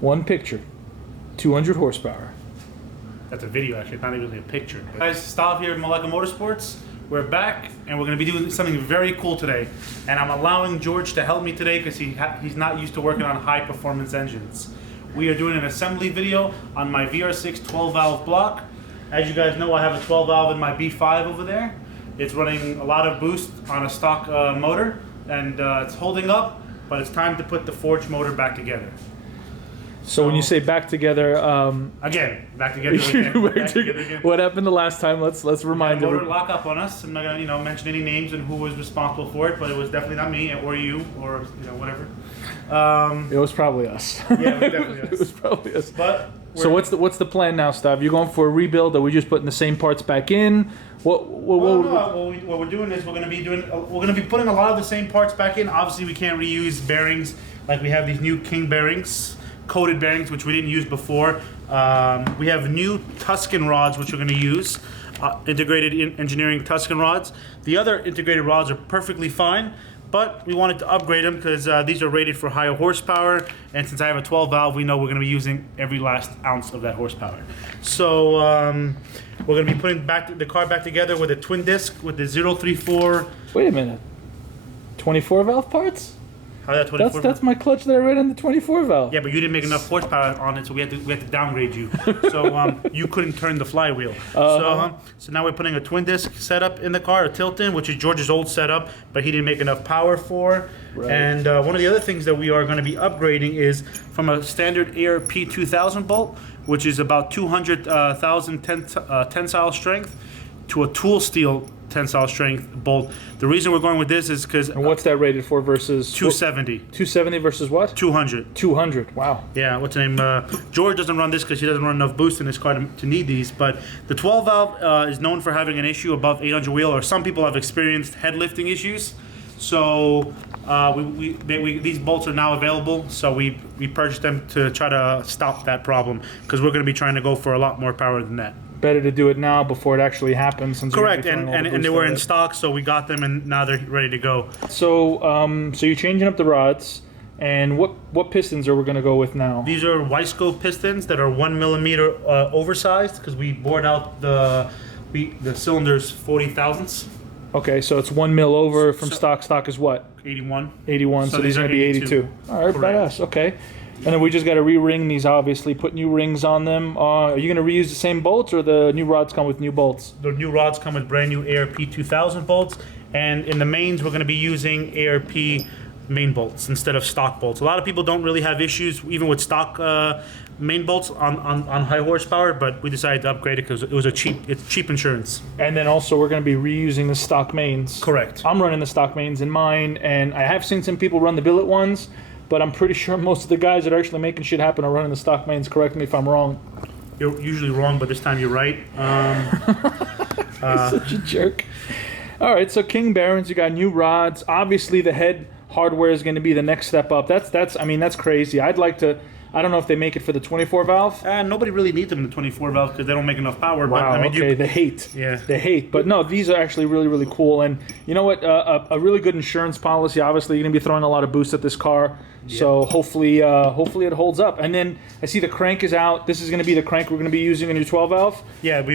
One picture, 200 horsepower. That's a video, actually, not even really a picture. Guys, Stav here at Malaka MotorSports. We're back, and we're going to be doing something very cool today. And I'm allowing George to help me today because he's not used to working on high-performance engines. We are doing an assembly video on my VR6 12-valve block. As you guys know, I have a 12-valve in my B5 over there. It's running a lot of boost on a stock motor, and it's holding up, but it's time to put the forged motor back together. So when you say back together, again, back together again. What happened the last time? Let's remind everyone. Motor lock up on us. I'm not gonna mention any names and who was responsible for it, but it was definitely not me or you or whatever. It was probably us. Yeah, it was definitely us. It was probably us. But so what's the plan now, Stav? You're going for a rebuild? Are we just putting the same parts back in? What we're doing is we're gonna be putting a lot of the same parts back in. Obviously, we can't reuse bearings like we have these new King bearings. Coated bearings, which we didn't use before. We have new Tuscan rods, which we're going to use, integrated engineering Tuscan rods. The other integrated rods are perfectly fine, but we wanted to upgrade them because these are rated for higher horsepower, and since I have a 12 valve, we know we're going to be using every last ounce of that horsepower. So we're going to be putting the car back together with a twin disc with the 034. Wait a minute, 24 valve parts? How that 24? That's my clutch that I ran on the 24 valve. Yeah, but you didn't make enough horsepower on it, so we had to downgrade you. So you couldn't turn the flywheel. So now we're putting a twin disc setup in the car, a tilt-in, which is George's old setup, but he didn't make enough power for. Right. And one of the other things that we are going to be upgrading is from a standard ARP 2000 bolt, which is about 200,000 tensile strength, to a tool steel tensile strength bolt. The reason we're going with this is because... And what's that rated for versus... 270. 270 versus what? 200. 200, wow. Yeah, what's the name? George doesn't run this because he doesn't run enough boost in his car to need these, but the 12 valve is known for having an issue above 800 wheel, or some people have experienced head lifting issues. So these bolts are now available, so we purchased them to try to stop that problem because we're going to be trying to go for a lot more power than that. Better to do it now before it actually happens. Since correct, and they were in stock, so we got them, and now they're ready to go. So so you're changing up the rods, and what pistons are we going to go with now? These are Wiseco pistons that are 1 millimeter oversized because we bored out the cylinders 40 thousandths. Okay, so it's 1 mil over from stock. Stock is what? 81. 81. So these are going to be 82. All right, correct. Badass. Okay. And then we just got to re-ring these, obviously, put new rings on them. Are you going to reuse the same bolts, or the new rods come with new bolts? The new rods come with brand new ARP 2000 bolts, and in the mains we're going to be using ARP main bolts instead of stock bolts. A lot of people don't really have issues even with stock main bolts on high horsepower, but we decided to upgrade it because it's cheap insurance. And then also we're going to be reusing the stock mains. Correct. I'm running the stock mains in mine, and I have seen some people run the billet ones, but I'm pretty sure most of the guys that are actually making shit happen are running the stock mains. Correct me if I'm wrong. You're usually wrong, but this time you're right. Such a jerk. All right, so King bearings, you got new rods. Obviously, the head hardware is going to be the next step up. That's crazy. I'd like to. I don't know if they make it for the 24 valve. Nobody really needs them in the 24 valve because they don't make enough power. Wow, but, I mean, okay, they hate. Yeah. They hate. But no, these are actually really, really cool. And you know what? A really good insurance policy. Obviously, you're going to be throwing a lot of boost at this car. Yep. So hopefully it holds up. And then I see the crank is out. This is going to be the crank we're going to be using in your 12 valve. Yeah, we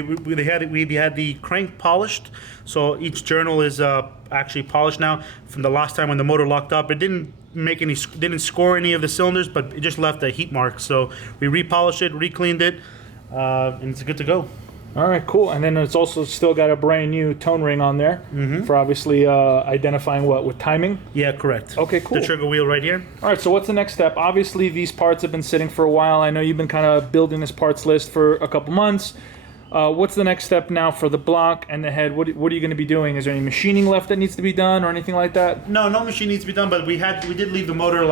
had the crank polished. So each journal is actually polished now. From the last time when the motor locked up, it didn't score any of the cylinders, but it just left a heat mark. So we repolished it, re-cleaned it, and it's good to go. All right, cool. And then it's also still got a brand new tone ring on there for obviously identifying what with timing. Yeah, correct. Okay, cool. The trigger wheel right here. All right, so what's the next step? Obviously, these parts have been sitting for a while. I know you've been kind of building this parts list for a couple months. What's the next step now for the block and the head? What are you going to be doing? Is there any machining left that needs to be done or anything like that? No machine needs to be done, but we did leave the motor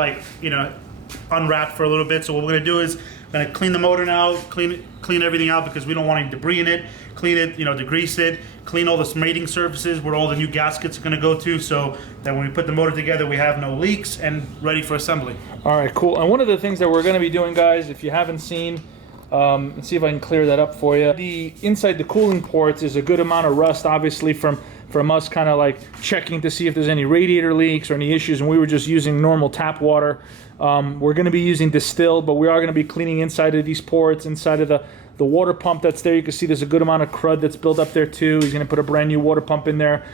unwrapped for a little bit. So what we're going to do is going to clean the motor now, clean everything out because we don't want any debris in it. Clean it, degrease it, clean all the mating surfaces where all the new gaskets are going to go to, so that when we put the motor together, we have no leaks and ready for assembly. All right, cool. And one of the things that we're going to be doing, guys, if you haven't seen, let's see if I can clear that up for you. Inside the cooling ports is a good amount of rust, obviously, from from us kind of like checking to see if there's any radiator leaks or any issues, and we were just using normal tap water. We're going to be using distilled, but we are going to be cleaning inside of these ports, inside of the water pump that's there. You can see there's a good amount of crud that's built up there too. He's going to put a brand new water pump in there.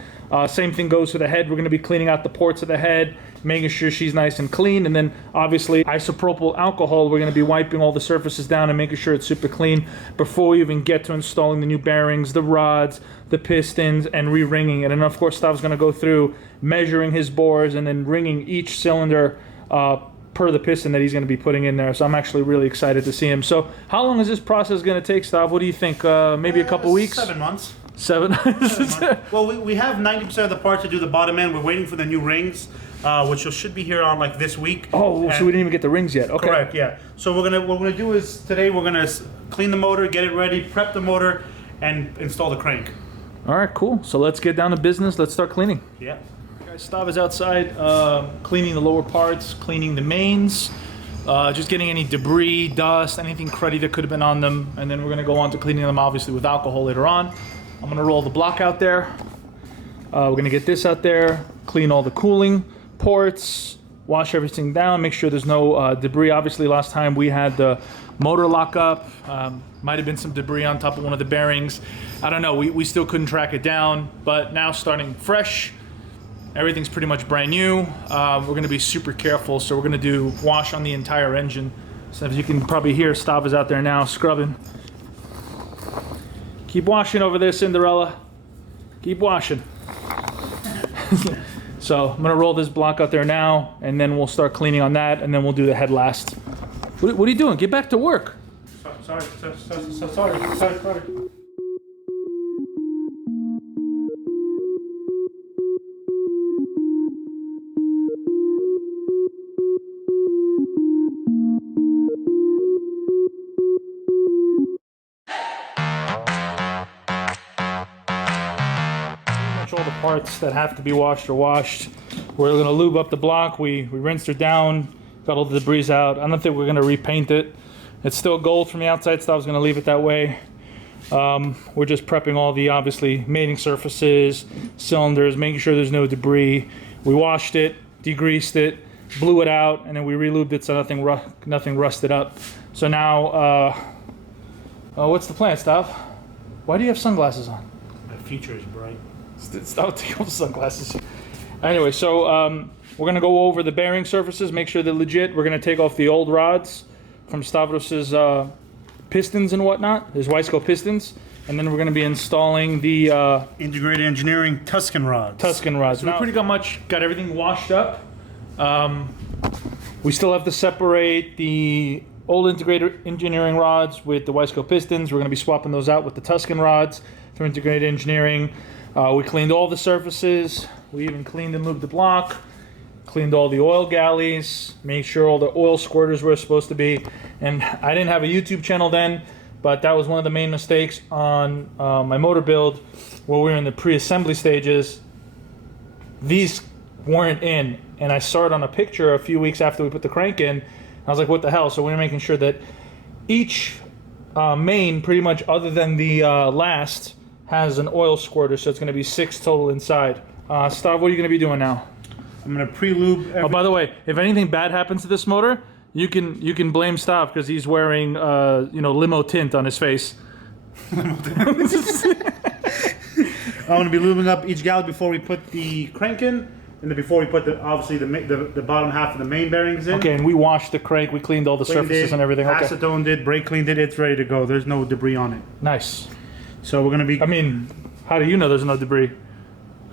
Same thing goes for the head. We're going to be cleaning out the ports of the head, making sure she's nice and clean. And then obviously isopropyl alcohol, we're going to be wiping all the surfaces down and making sure it's super clean before we even get to installing the new bearings, the rods, the pistons, and re-ringing it. And of course, Stav's going to go through measuring his bores and then ringing each cylinder per the piston that he's going to be putting in there. So I'm actually really excited to see him. So how long is this process going to take, Stav? What do you think? Maybe a couple weeks? 7 months. 7? 7 months. Well, we have 90% of the parts to do the bottom end. We're waiting for the new rings, which should be here on like this week. Oh, so we didn't even get the rings yet. Okay. Correct, yeah. So what we're gonna do is today we're gonna clean the motor, get it ready, prep the motor, and install the crank. All right, cool. So let's get down to business. Let's start cleaning. Yeah. Guys, Stav is outside cleaning the lower parts, cleaning the mains, just getting any debris, dust, anything cruddy that could have been on them, and then we're gonna go on to cleaning them obviously with alcohol later on. I'm gonna roll the block out there. We're gonna get this out there, clean all the cooling ports, wash everything down, make sure there's no debris. Obviously last time we had the motor lock up, might have been some debris on top of one of the bearings. I don't know, we still couldn't track it down, but now starting fresh, everything's pretty much brand new. We're gonna be super careful, so we're gonna do wash on the entire engine. So as you can probably hear, Stav is out there now scrubbing. Keep washing over there, Cinderella. Keep washing. So I'm gonna roll this block out there now, and then we'll start cleaning on that, and then we'll do the head last. What are you doing? Get back to work. Sorry. All the parts that have to be washed are washed. We're gonna lube up the block. We rinsed her down, got all the debris out. I don't think we're gonna repaint it. It's still gold from the outside, so I was gonna leave it that way. We're just prepping all the obviously mating surfaces, cylinders, making sure there's no debris. We washed it, degreased it, blew it out, and then we re-lubed it so nothing rusted up. So now, what's the plan, Stav? Why do you have sunglasses on? My future is bright. Stop taking off the sunglasses. Anyway, so we're gonna go over the bearing surfaces, make sure they're legit. We're gonna take off the old rods from Stavros's pistons and whatnot, his Wiseco pistons, and then we're gonna be installing the Integrated Engineering Tuscan rods. So we pretty much got everything washed up. We still have to separate the old Integrated Engineering rods with the Wiseco pistons. We're gonna be swapping those out with the Tuscan rods from Integrated Engineering. We cleaned all the surfaces. We even cleaned and lubed the block. Cleaned all the oil galleys. Made sure all the oil squirters were supposed to be. And I didn't have a YouTube channel then, but that was one of the main mistakes on my motor build where we were in the pre-assembly stages. These weren't in, and I saw it on a picture a few weeks after we put the crank in. I was like, what the hell? So we're making sure that each main, pretty much other than the last, has an oil squirter, so it's going to be 6 total inside. Stav, what are you going to be doing now? I'm going to pre-lube. Oh, by the way, if anything bad happens to this motor, you can blame Stav because he's wearing limo tint on his face. I'm going to be lubing up each galley before we put the crank in, and then before we put the bottom half of the main bearings in. Okay, and we washed the crank, we cleaned all the surfaces and everything. Okay. Acetone did, brake cleaned it, it's ready to go. There's no debris on it. Nice. So we're going to be... I mean, how do you know there's no debris?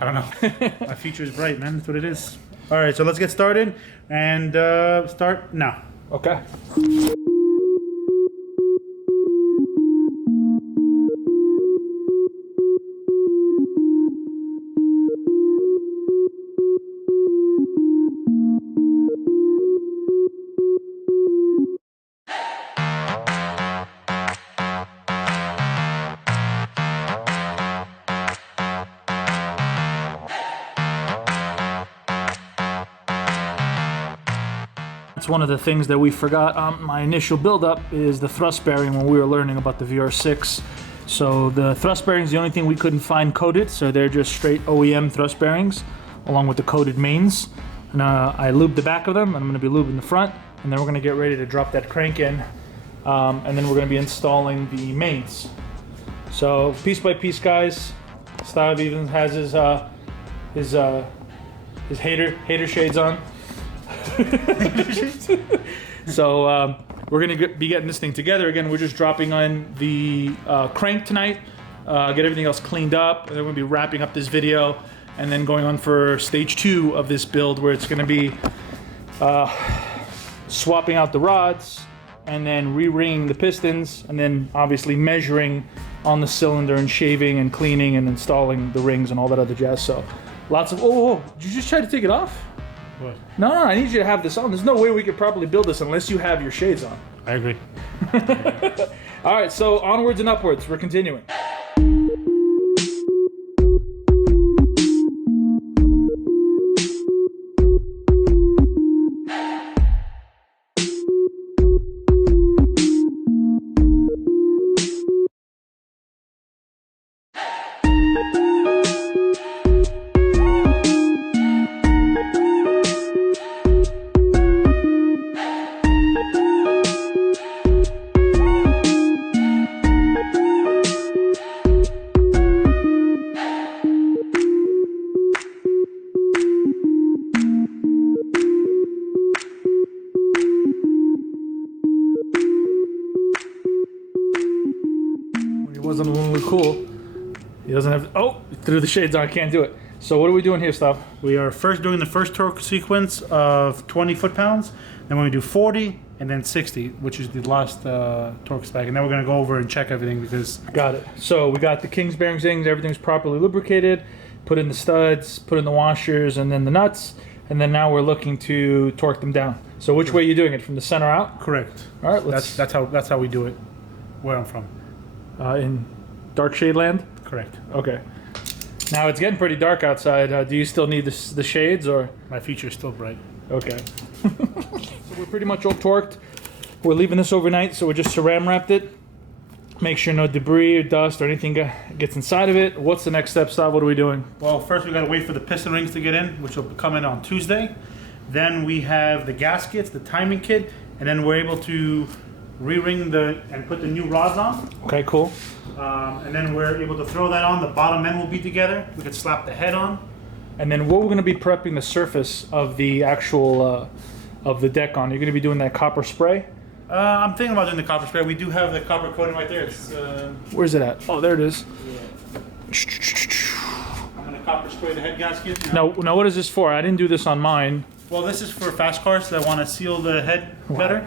I don't know. My future is bright, man. That's what it is. All right, so let's get started and start now. Okay. That's one of the things that we forgot on my initial build-up is the thrust bearing when we were learning about the VR6. So the thrust bearings, the only thing we couldn't find coated, so they're just straight OEM thrust bearings, along with the coated mains. And I lubed the back of them, and I'm gonna be lubing the front, and then we're gonna get ready to drop that crank in, and then we're gonna be installing the mains. So piece by piece, guys. Stav even has his hater shades on. So we're gonna be getting this thing together. Again, we're just dropping on the crank tonight, get everything else cleaned up, and then we'll be wrapping up this video, and then going on for stage 2 of this build, where it's gonna be swapping out the rods, and then re-ringing the pistons, and then obviously measuring on the cylinder and shaving and cleaning and installing the rings and all that other jazz. So lots of, oh, did you just try to take it off? What? No, I need you to have this on. There's no way we could properly build this unless you have your shades on. I agree. All right, so onwards and upwards, we're continuing. Wasn't really cool. He doesn't have. Oh, threw the shades on. I can't do it. So what are we doing here, Stav? We are first doing the first torque sequence of 20 foot-pounds. Then we're going to do 40 and then 60, which is the last torque spec. And then we're going to go over and check everything because... Got it. So we got the King's bearings in. Everything's properly lubricated. Put in the studs, put in the washers, and then the nuts. And then now we're looking to torque them down. So which way are you doing it? From the center out? Correct. All right, let's... That's how we do it, where I'm from. In dark shade land? Correct. Okay. Now it's getting pretty dark outside. Do you still need the shades, or? My future is still bright. Okay. So we're pretty much all torqued. We're leaving this overnight, so we just saran wrapped it. Make sure no debris or dust or anything gets inside of it. What's the next step, Stav? What are we doing? Well, first we got to wait for the piston rings to get in, which will come in on Tuesday. Then we have the gaskets, the timing kit, and then we're able to re-ring and put the new rods on. Okay, cool. And then we're able to throw that on. The bottom end will be together. We could slap the head on. And then what we're going to be prepping the surface of the actual of the deck on. You're going to be doing that copper spray? I'm thinking about doing the copper spray. We do have the copper coating right there. It's, where's it at? Oh, there it is. Yeah. I'm going to copper spray the head gasket. Now, what is this for? I didn't do this on mine. Well, this is for fast cars that want to seal the head better.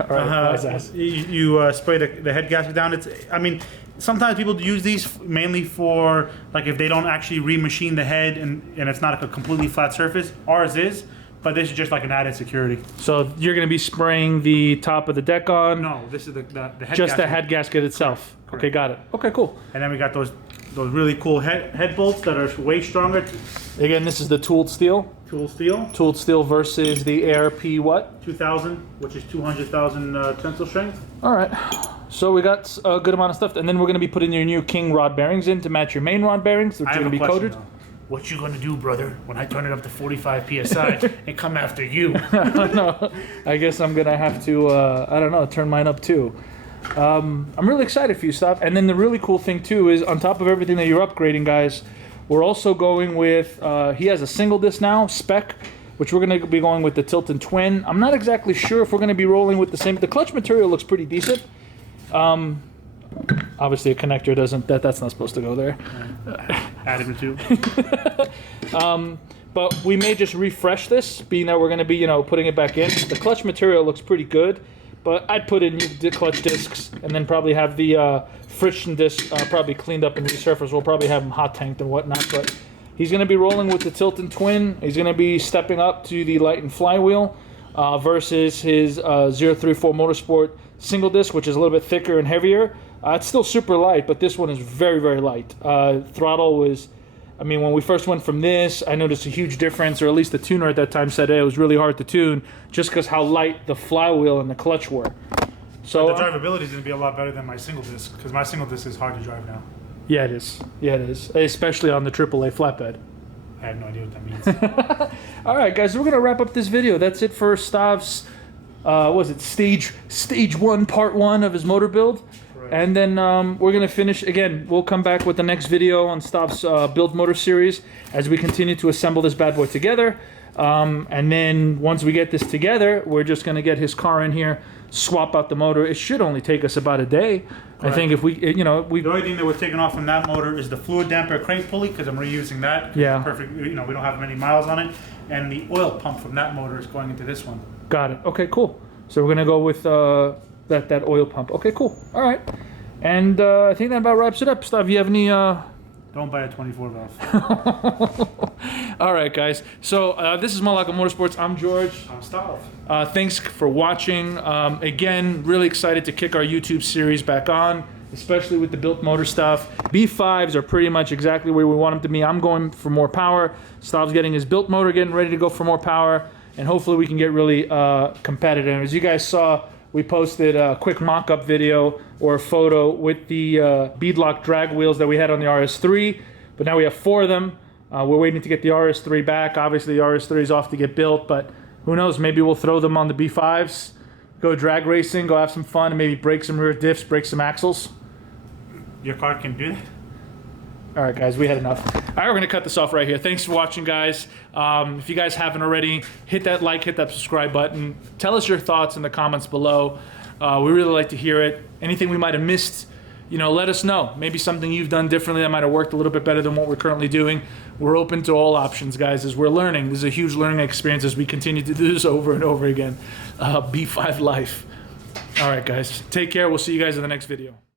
All right, you spray the head gasket down. I mean, sometimes people use these mainly for, like, if they don't actually remachine the head and it's not a completely flat surface. Ours is, but this is just like an added security. So you're going to be spraying the top of the deck on? No, this is the head just gasket. the head gasket itself. Correct. Okay, got it. Okay, cool. And then we got those really cool head bolts that are way stronger. Again, this is the tooled steel. Tool steel. Tooled steel versus the ARP what? 2000, which is 200,000 tensile strength. All right. So we got a good amount of stuff, and then we're going to be putting your new King rod bearings in to match your main rod bearings, which are going to be coated. What you going to do, brother, when I turn it up to 45 PSI and come after you? No, I guess I'm going to have to, I don't know, turn mine up too. I'm really excited for you, Stav. And then the really cool thing too is, on top of everything that you're upgrading, guys, we're also going with, he has a single disc now, spec, which we're going to be going with the Tilton Twin. I'm not exactly sure if we're going to be rolling with the same. The clutch material looks pretty decent. Obviously a connector doesn't, that's not supposed to go there. Added it too. But we may just refresh this, being that we're going to be, putting it back in. The clutch material looks pretty good, but I'd put in new clutch discs and then probably have the friction disc probably cleaned up and resurfaced. We'll probably have them hot tanked and whatnot, but he's going to be rolling with the Tilton Twin. He's going to be stepping up to the light and flywheel versus his 034 Motorsport single disc, which is a little bit thicker and heavier. It's still super light, but this one is very, very light. Throttle was, I mean, when we first went from this, I noticed a huge difference, or at least the tuner at that time said it was really hard to tune just because how light the flywheel and the clutch were. So the drivability is going to be a lot better than my single disc, because my single disc is hard to drive now. yeah, it is. Yeah, it is, especially on the AAA flatbed. I have no idea what that means. All right, guys, we're gonna wrap up this video. That's it for Stav's. What was it stage 1, part 1 of his motor build? Right. And then we're gonna finish again. We'll come back with the next video on Stav's build motor series as we continue to assemble this bad boy together. And then once we get this together, we're just gonna get his car in here, swap out the motor. It should only take us about a day. Correct. I think if we, you know, the only thing that we're taking off from that motor is the fluid damper crank pulley, because I'm reusing that. Yeah. Perfect. You know, we don't have many miles on it, and the oil pump from that motor is going into this one. Got it. Okay, cool. So we're gonna go with that oil pump. Okay, cool. All right. And I think that about wraps it up. Stav, you have any? Don't buy a 24 valve. All right, guys. So this is Malaka Motorsports. I'm George. I'm Stav. Thanks for watching. Again, really excited to kick our YouTube series back on, especially with the built motor stuff. B5s are pretty much exactly where we want them to be. I'm going for more power. Stav's getting his built motor, getting ready to go for more power, and hopefully we can get really competitive. As you guys saw, we posted a quick mock-up video or a photo with the beadlock drag wheels that we had on the RS3, but now we have 4 of them. We're waiting to get the RS3 back. Obviously, the RS3 is off to get built, but who knows? Maybe we'll throw them on the B5s, go drag racing, go have some fun, and maybe break some rear diffs, break some axles. Your car can do that? All right, guys, we had enough. All right, we're going to cut this off right here. Thanks for watching, guys. If you guys haven't already, hit that like, hit that subscribe button. Tell us your thoughts in the comments below. We really like to hear it. Anything we might have missed, you know, let us know. Maybe something you've done differently that might have worked a little bit better than what we're currently doing. We're open to all options, guys, as we're learning. This is a huge learning experience as we continue to do this over and over again. B5 life. All right, guys, take care. We'll see you guys in the next video.